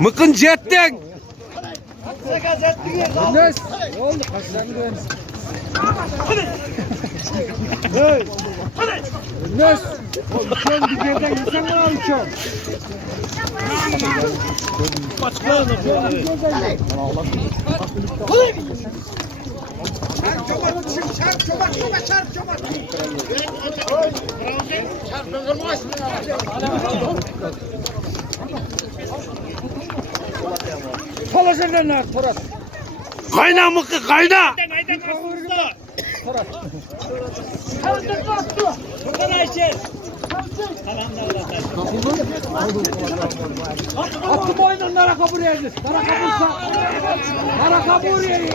Mıkın jettin. Nes. Oldu kaçtan gidiyorsun? Hey. Nes. Uçuyorsun bir yerden insan mı uçuyorsun? Çalışırlar ne Torat? Kayna mıkı kayna. Attım oyundan nara kabul edin. Nara kabulsa. Nara kabul edin.